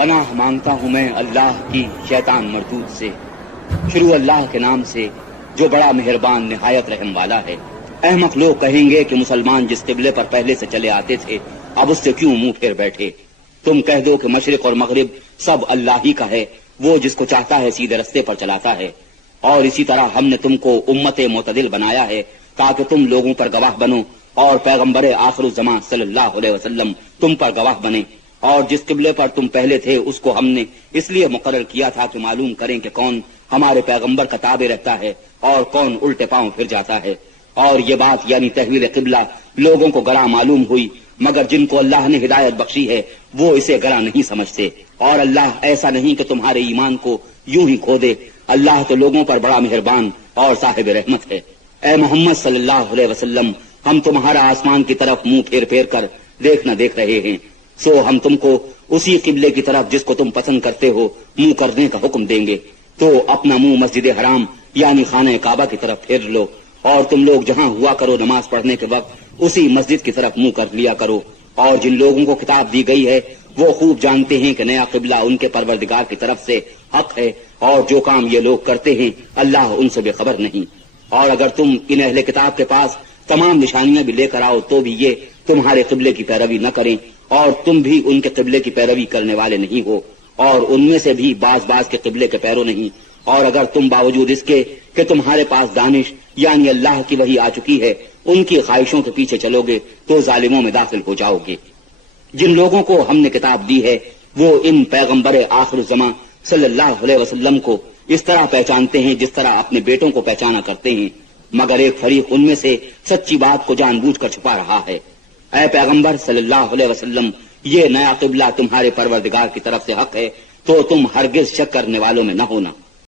پناہ مانگتا ہوں میں اللہ کی شیطان مردود سے، شروع اللہ کے نام سے جو بڑا مہربان نہایت رحم والا ہے۔ احمق لوگ کہیں گے کہ مسلمان جس قبلے پر پہلے سے چلے آتے تھے اب اس سے کیوں منہ پھیر بیٹھے؟ تم کہہ دو کہ مشرق اور مغرب سب اللہ ہی کا ہے، وہ جس کو چاہتا ہے سیدھے رستے پر چلاتا ہے۔ اور اسی طرح ہم نے تم کو امت معتدل بنایا ہے تاکہ تم لوگوں پر گواہ بنو اور پیغمبر آخر الزمان صلی اللہ علیہ وسلم تم پر گواہ بنے۔ اور جس قبلے پر تم پہلے تھے اس کو ہم نے اس لیے مقرر کیا تھا کہ معلوم کریں کہ کون ہمارے پیغمبر کا تابع رہتا ہے اور کون الٹے پاؤں پھر جاتا ہے۔ اور یہ بات یعنی تحویل قبلہ لوگوں کو گراں معلوم ہوئی، مگر جن کو اللہ نے ہدایت بخشی ہے وہ اسے گراں نہیں سمجھتے۔ اور اللہ ایسا نہیں کہ تمہارے ایمان کو یوں ہی کھو دے، اللہ تو لوگوں پر بڑا مہربان اور صاحب رحمت ہے۔ اے محمد صلی اللہ علیہ وسلم، ہم تمہارا آسمان کی طرف منہ پھیر پھیر کر دیکھ رہے ہیں، سو ہم تم کو اسی قبلے کی طرف جس کو تم پسند کرتے ہو منہ کرنے کا حکم دیں گے، تو اپنا منہ مسجد حرام یعنی خانہ کعبہ کی طرف پھیر لو، اور تم لوگ جہاں ہوا کرو نماز پڑھنے کے وقت اسی مسجد کی طرف منہ کر لیا کرو۔ اور جن لوگوں کو کتاب دی گئی ہے وہ خوب جانتے ہیں کہ نیا قبلہ ان کے پروردگار کی طرف سے حق ہے، اور جو کام یہ لوگ کرتے ہیں اللہ ان سے بے خبر نہیں۔ اور اگر تم ان اہل کتاب کے پاس تمام نشانیاں بھی لے کر آؤ تو بھی یہ تمہارے قبلے کی پیروی نہ کریں، اور تم بھی ان کے قبلے کی پیروی کرنے والے نہیں ہو، اور ان میں سے بھی بعض کے قبلے کے پیرو نہیں۔ اور اگر تم باوجود اس کے کہ تمہارے پاس دانش یعنی اللہ کی وحی آ چکی ہے ان کی خواہشوں کے پیچھے چلو گے تو ظالموں میں داخل ہو جاؤ گے۔ جن لوگوں کو ہم نے کتاب دی ہے وہ ان پیغمبر آخر الزمان صلی اللہ علیہ وسلم کو اس طرح پہچانتے ہیں جس طرح اپنے بیٹوں کو پہچانا کرتے ہیں، مگر ایک فریق ان میں سے سچی بات کو جان بوجھ کر چھپا رہا ہے۔ اے پیغمبر صلی اللہ علیہ وسلم، یہ نیا قبلہ تمہارے پروردگار کی طرف سے حق ہے، تو تم ہرگز شک کرنے والوں میں نہ ہونا۔